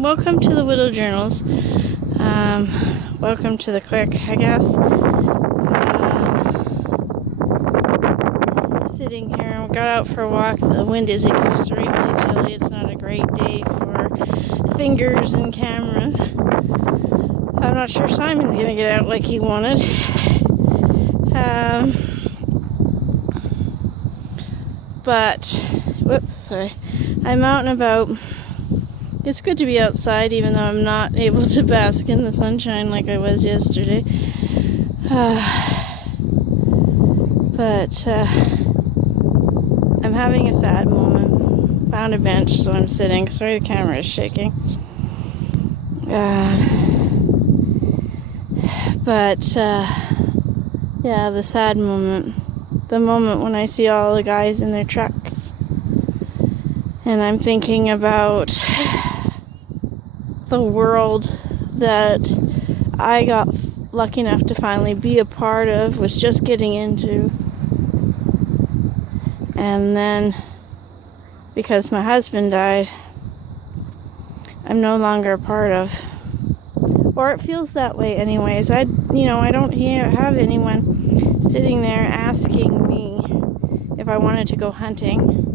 welcome to the Widow Journals. Welcome to the quick, I guess. Sitting here, we got out for a walk. The wind is extremely chilly. It's not a great day for fingers and cameras. I'm not sure Simon's gonna get out like he wanted. But, whoops, sorry. I'm out and about. It's good to be outside, even though I'm not able to bask in the sunshine like I was yesterday. But I'm having a sad moment. Found a bench, so I'm sitting. Sorry, the camera is shaking. Yeah, the sad moment. The moment when I see all the guys in their trucks. And I'm thinking about the world that I got lucky enough to finally be a part of, was just getting into. And then, because my husband died, I'm no longer a part of. Or it feels that way anyways. I don't have anyone sitting there asking me if I wanted to go hunting.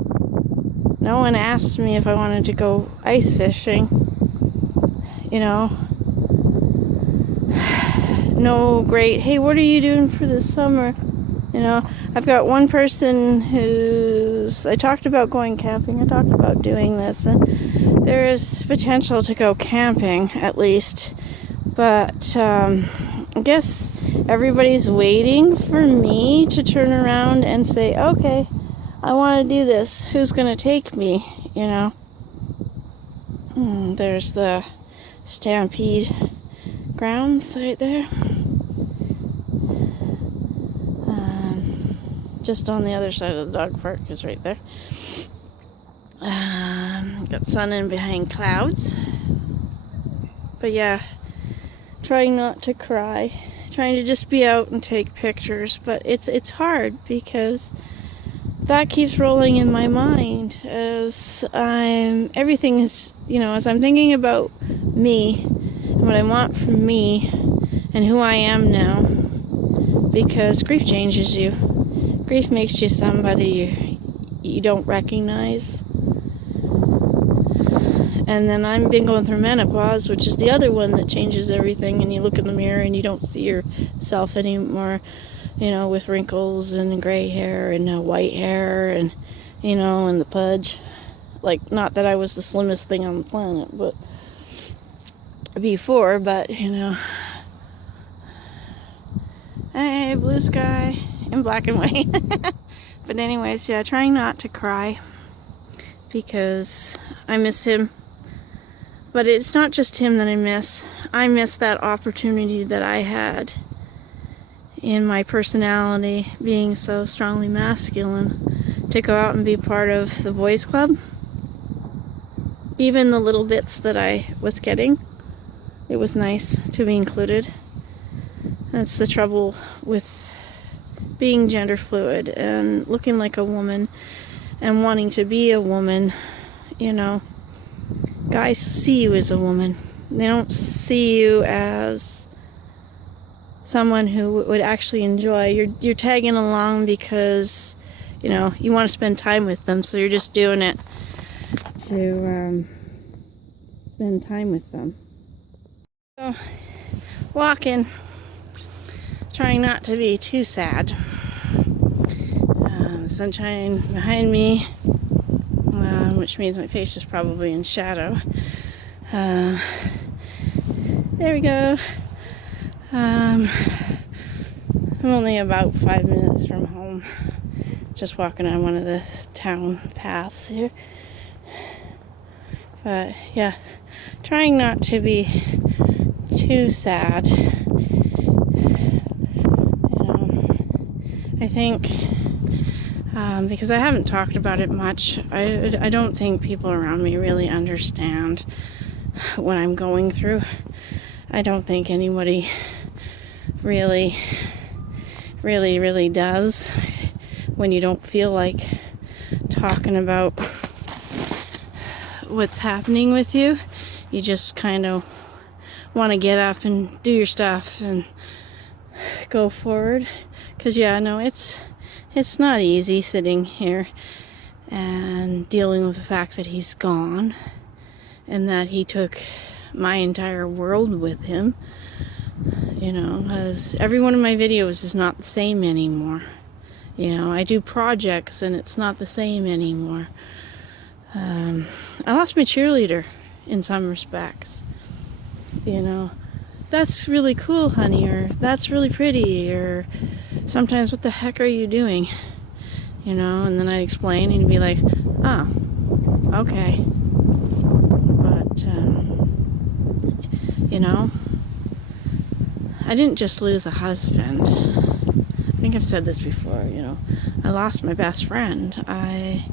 No one asked me if I wanted to go ice fishing. No great, hey, what are you doing for the summer? I've got one person I talked about going camping. I talked about doing this, and there is potential to go camping at least. But I guess everybody's waiting for me to turn around and say, okay, I want to do this. Who's going to take me, There's the Stampede grounds right there. Just on the other side of the dog park is right there. Got sun in behind clouds. But yeah, trying not to cry. Trying to just be out and take pictures. But it's hard because that keeps rolling in my mind as everything is, as I'm thinking about me and what I want from me and who I am now, because grief changes you. Grief makes you somebody you don't recognize. And then I've been going through menopause, which is the other one that changes everything, and you look in the mirror and you don't see yourself anymore. With wrinkles and gray hair and white hair and, and the pudge. Like, not that I was the slimmest thing on the planet, but before, but, hey, blue sky in black and white. But anyways, yeah, trying not to cry because I miss him. But it's not just him that I miss. I miss that opportunity that I had in my personality, being so strongly masculine, to go out and be part of the boys club. Even the little bits that I was getting, it was nice to be included. That's the trouble with being gender fluid and looking like a woman and wanting to be a woman. Guys see you as a woman. They don't see you as someone who would actually enjoy. You're tagging along because you want to spend time with them, so you're just doing it to spend time with them. So walking, trying not to be too sad. Sunshine behind me, which means my face is probably in shadow. There we go. I'm only about 5 minutes from home, just walking on one of the town paths here. But yeah, trying not to be too sad. I think because I haven't talked about it much, I don't think people around me really understand what I'm going through. I don't think anybody really does when you don't feel like talking about what's happening with you. you just kind of want to get up and do your stuff and go forward. Because yeah, no, it's not easy sitting here and dealing with the fact that he's gone and that he took my entire world with him. You know, because every one of my videos is not the same anymore. You know, I do projects and it's not the same anymore. I lost my cheerleader in some respects. You know, that's really cool, honey, or that's really pretty, or sometimes, what the heck are you doing? You know, and then I'd explain and he'd be like, oh, okay. But, you know, I didn't just lose a husband. I think I've said this before, you know. I lost my best friend. I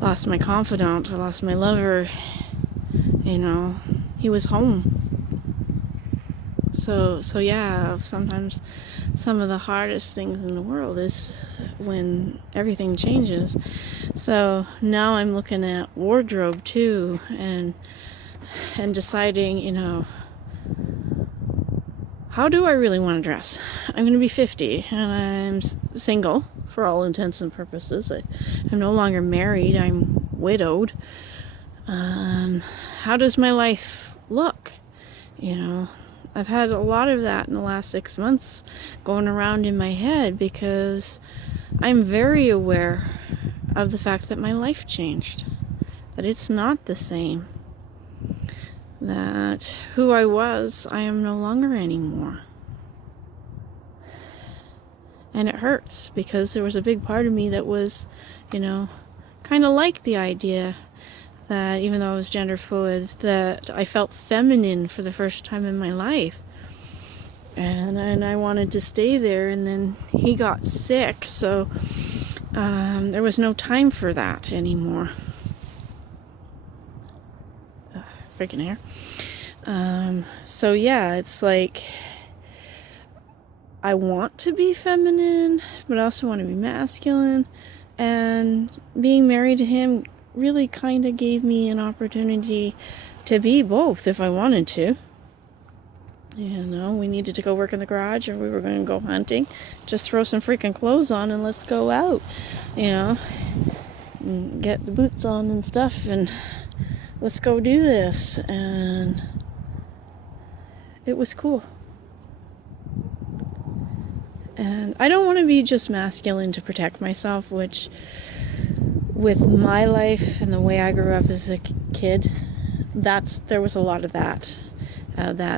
lost my confidant. I lost my lover. You know, he was home. So yeah, sometimes some of the hardest things in the world is when everything changes. So now I'm looking at wardrobe too, and deciding, you know, how do I really want to dress? I'm going to be 50 and I'm single for all intents and purposes. I'm no longer married. I'm widowed. How does my life look? You know, I've had a lot of that in the last 6 months going around in my head, because I'm very aware of the fact that my life changed, that it's not the same, that who I was, I am no longer anymore. And it hurts, because there was a big part of me that was, you know, kind of like the idea that even though I was gender fluid, that I felt feminine for the first time in my life. And I wanted to stay there, and then he got sick, so there was no time for that anymore. Freaking hair. So yeah, it's like, I want to be feminine, but I also want to be masculine. And being married to him really kind of gave me an opportunity to be both if I wanted to. You know, we needed to go work in the garage, or we were going to go hunting. Just throw some freaking clothes on and let's go out. You know, and get the boots on and stuff, and let's go do this. And it was cool. And I don't want to be just masculine to protect myself, which, with my life and the way I grew up as a kid, there was a lot of that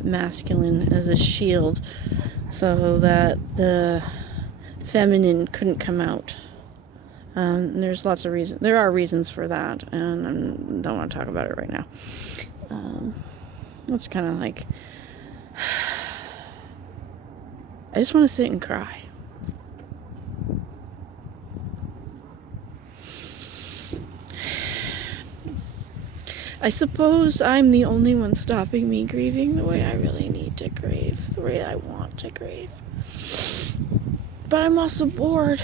masculine as a shield, so that the feminine couldn't come out. There's lots of reasons. There are reasons for that, and I don't want to talk about it right now. It's kind of like, I just want to sit and cry. I suppose I'm the only one stopping me grieving the way I really need to grieve, the way I want to grieve. But I'm also bored.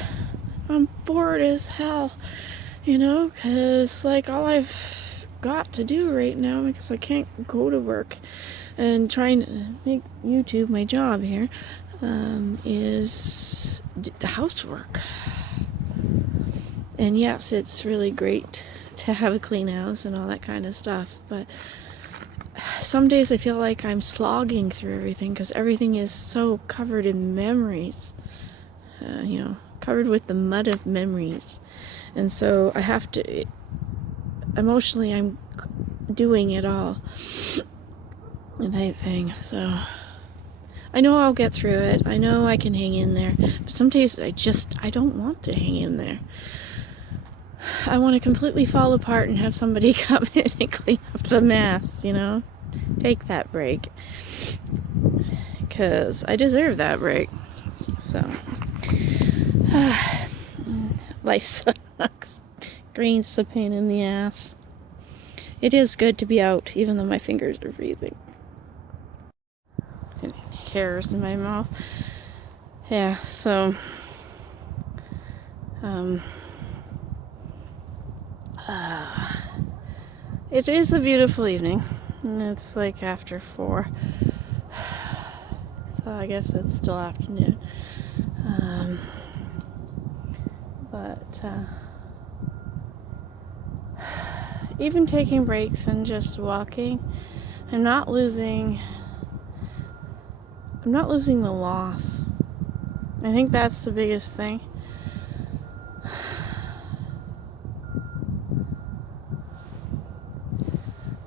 I'm bored as hell, you know, because, like, all I've got to do right now, because I can't go to work and trying to make YouTube my job here, is the housework. And yes, it's really great to have a clean house and all that kind of stuff, but some days I feel like I'm slogging through everything, because everything is so covered in memories, you know, covered with the mud of memories. And so I have to, emotionally, I'm doing it all and everything. So I know I'll get through it. I know I can hang in there. But some days I don't want to hang in there. I want to completely fall apart and have somebody come in and clean up the mess, you know? Take that break. Because I deserve that break. So, life sucks. Green's a pain in the ass. It is good to be out, even though my fingers are freezing. And hairs in my mouth. Yeah, so, it is a beautiful evening. And it's like after 4. So I guess it's still afternoon. But even taking breaks and just walking, I'm not losing the loss. I think that's the biggest thing.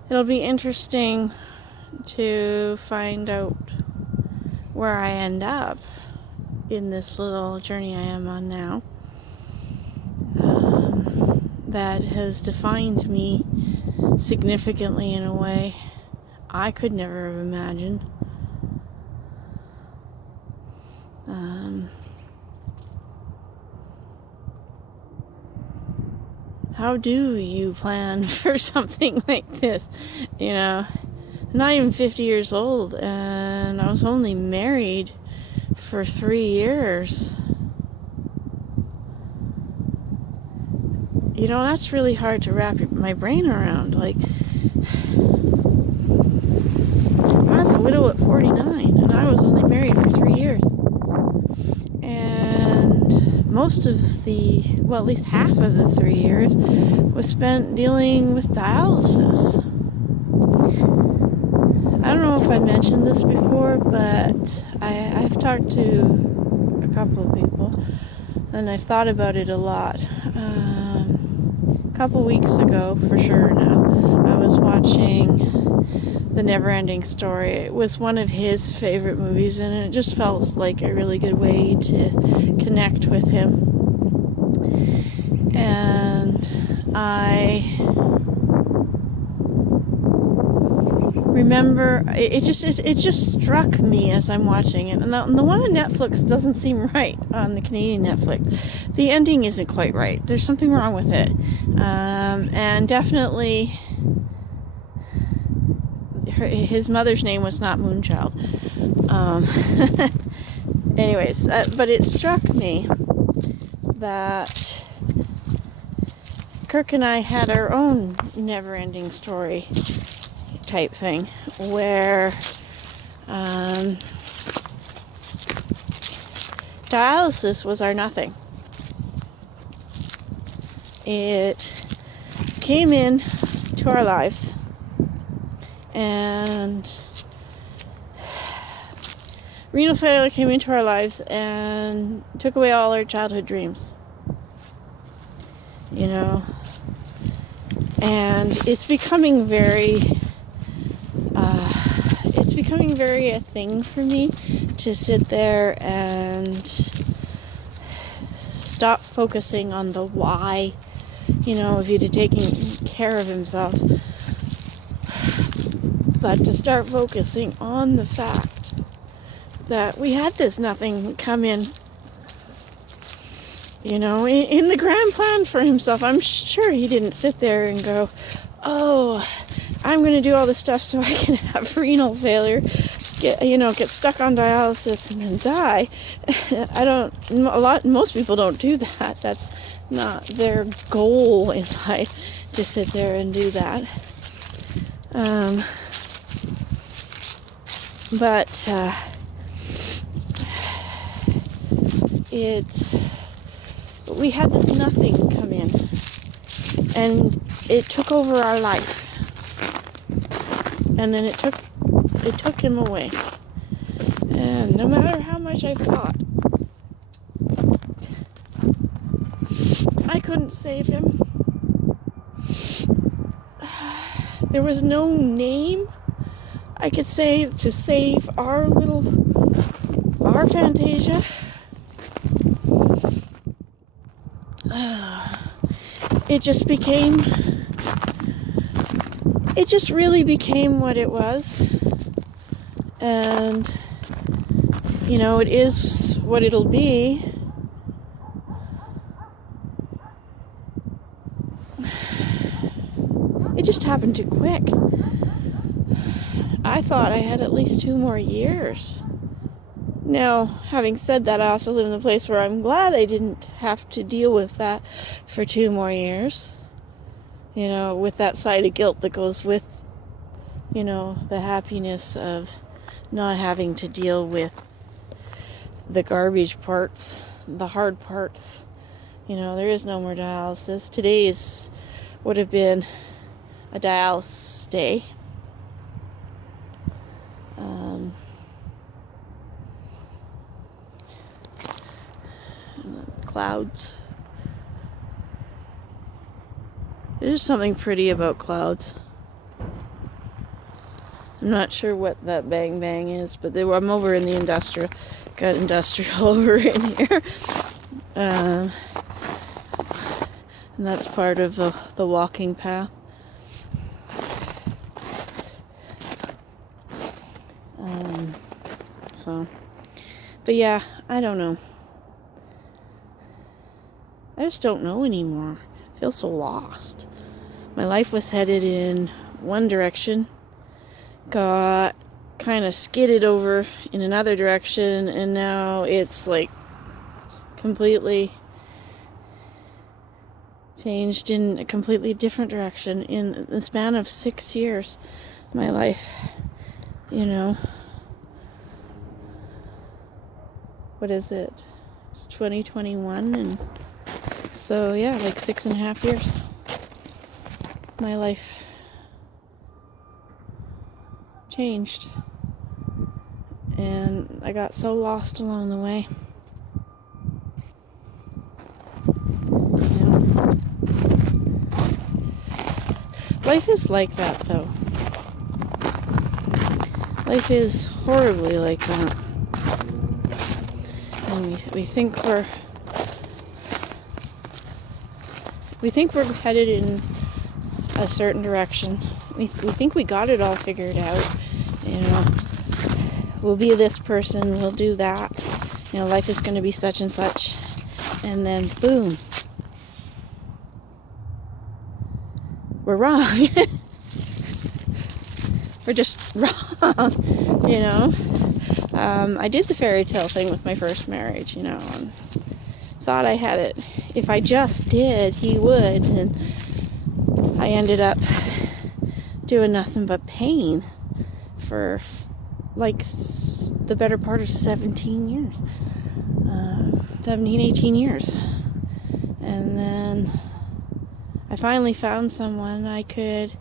It'll be interesting to find out where I end up in this little journey I am on now. That has defined me significantly in a way I could never have imagined. How do you plan for something like this? You know, I'm not even 50 years old, and I was only married for 3 years. You know, that's really hard to wrap my brain around. Like, I was a widow at 49, and I was only married for 3 years. And most of at least half of the 3 years was spent dealing with dialysis. I don't know if I mentioned this before, but I've talked to a couple of people, and I've thought about it a lot. A couple weeks ago, for sure now, I was watching The Never-Ending Story. It was one of his favorite movies, and it just felt like a really good way to connect with him. And I remember it just struck me as I'm watching it. And the one on Netflix doesn't seem right, on the Canadian Netflix. The ending isn't quite right. There's something wrong with it. And definitely his mother's name was not Moonchild. Anyways, but it struck me that Kirk and I had our own never-ending story type thing, where dialysis was our nothing. It came in to our lives, and renal failure came into our lives and took away all our childhood dreams. You know, and it's becoming very a thing for me to sit there and stop focusing on the why, you know, of you to taking care of himself, but to start focusing on the fact that we had this nothing come in, you know, in the grand plan for himself. I'm sure he didn't sit there and go, oh, I'm going to do all this stuff so I can have renal failure, get stuck on dialysis and then die. Most people don't do that. That's not their goal in life, to sit there and do that. But we had this nothing come in, and it took over our life, and then it took him away. And no matter how much I fought, I couldn't save him. There was no name I could say to save our Fantasia. It just really became what it was. And, you know, it is what it'll be. It just happened too quick. I thought I had at least 2 more years. Now, having said that, I also live in a place where I'm glad I didn't have to deal with that for 2 more years. You know, with that side of guilt that goes with you know, the happiness of not having to deal with the garbage parts, the hard parts. You know, there is no more dialysis. Today would have been a dialysis day. Clouds. There's something pretty about clouds. I'm not sure what that bang bang is, but I'm over in the industrial. Got industrial over in here. And that's part of the walking path. But yeah, I don't know. I just don't know anymore. I feel so lost. My life was headed in one direction, got kind of skidded over in another direction, and now it's like completely changed in a completely different direction in the span of 6 years. My life, you know. What is it? It's 2021, and so yeah, like 6.5 years. My life changed, and I got so lost along the way. Life is like that, though. Life is horribly like that. And we think we're headed in a certain direction. We think we got it all figured out. You know, we'll be this person, we'll do that. You know, life is going to be such and such. And then, boom. We're wrong. We're just wrong, you know. I did the fairy tale thing with my first marriage, you know, and thought I had it. If I just did, he would, and I ended up doing nothing but pain for like the better part of 17 years, 18 years, and then I finally found someone I could,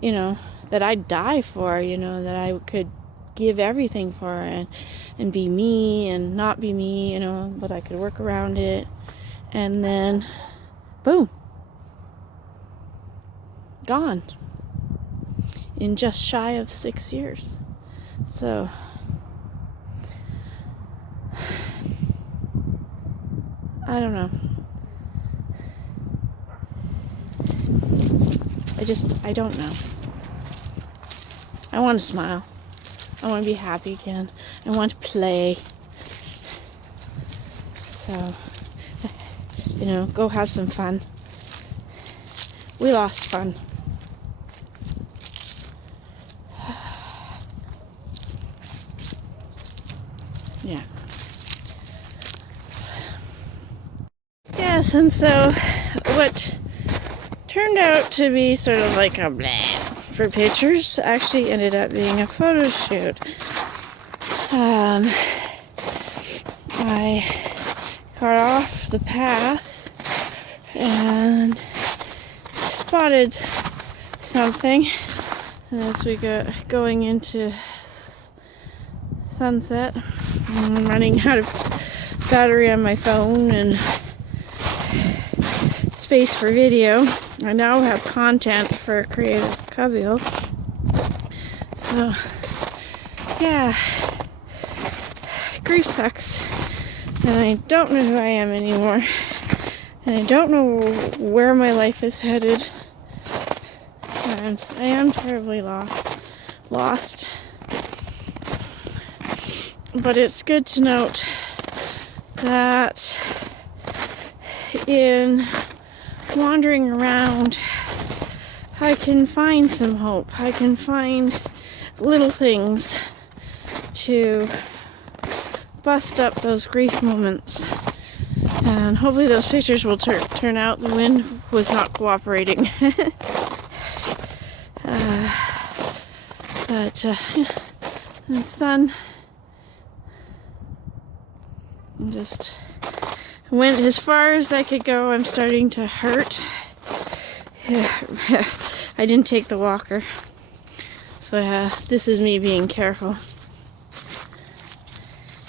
you know, that I'd die for, you know, that I could give everything for, and be me and not be me, you know, but I could work around it. And then boom, gone in just shy of 6 years. So I don't know. I don't know. I want to smile. I want to be happy again. I want to play. So, you know, go have some fun. We lost fun. Yeah. Yes, and so what turned out to be sort of like a blah for pictures actually ended up being a photo shoot. I got off the path and spotted something as we got going into sunset. I'm running out of battery on my phone and space for video. I now have content for Creative Cubio. So, yeah. Grief sucks. And I don't know who I am anymore. And I don't know where my life is headed. And I am terribly lost. But it's good to note that in wandering around, I can find some hope. I can find little things to bust up those grief moments. And hopefully those pictures will turn out. The wind was not cooperating. But the sun just went as far as I could go. I'm starting to hurt. I didn't take the walker, so this is me being careful,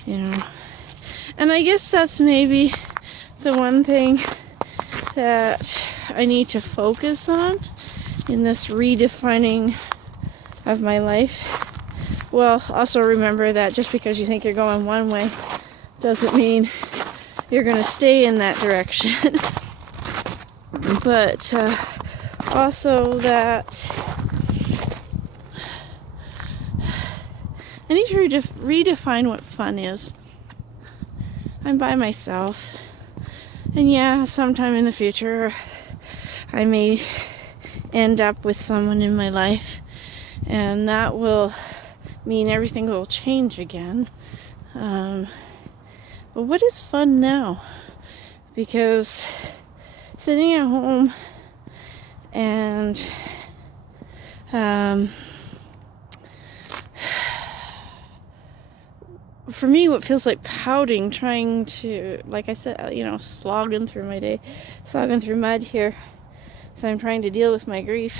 you know. And I guess that's maybe the one thing that I need to focus on in this redefining of my life. Well, also remember that just because you think you're going one way doesn't mean you're going to stay in that direction. But also that I need to redefine what fun is. I'm by myself, and yeah, sometime in the future I may end up with someone in my life, and that will mean everything will change again. But what is fun now? Because sitting at home and for me, what feels like pouting, trying to, like I said, you know, slogging through my day, slogging through mud here. So I'm trying to deal with my grief.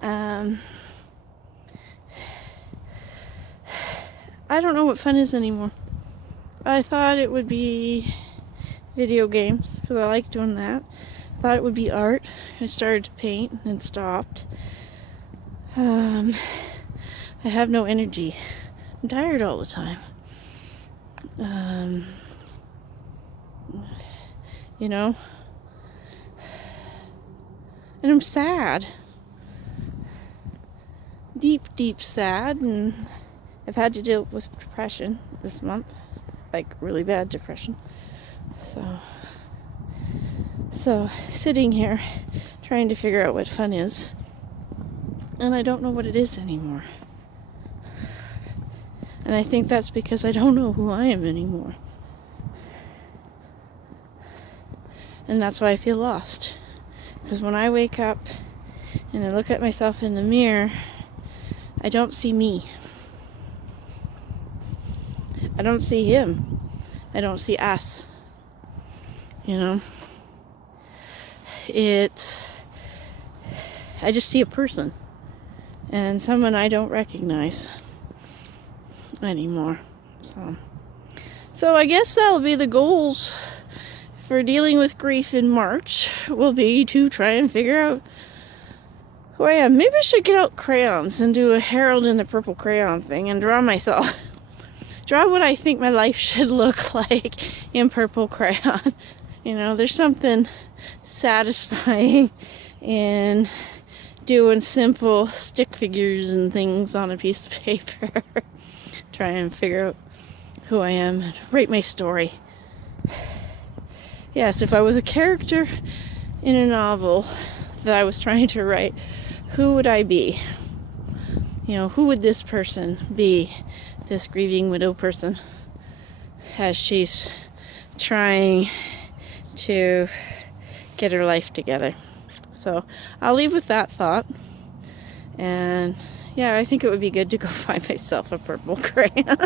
I don't know what fun is anymore. I thought it would be video games, because I like doing that. I thought it would be art. I started to paint and then stopped. I have no energy. I'm tired all the time. You know, and I'm sad, deep sad, and I've had to deal with depression this month, like really bad depression. So sitting here trying to figure out what fun is, and I don't know what it is anymore. And I think that's because I don't know who I am anymore. And that's why I feel lost. Because when I wake up and I look at myself in the mirror, I don't see me. I don't see him. I don't see us. You know? I just see a person. And someone I don't recognize anymore. So I guess that'll be the goals for dealing with grief in March, will be to try and figure out who I am. Maybe I should get out crayons and do a Harold in the Purple Crayon thing and draw myself. Draw what I think my life should look like in purple crayon. You know, there's something satisfying in doing simple stick figures and things on a piece of paper. Try and figure out who I am and write my story. Yes, if I was a character in a novel that I was trying to write, who would I be? You know, who would this person be, this grieving widow person, as she's trying to get her life together? So I'll leave with that thought. And yeah, I think it would be good to go find myself a purple crayon.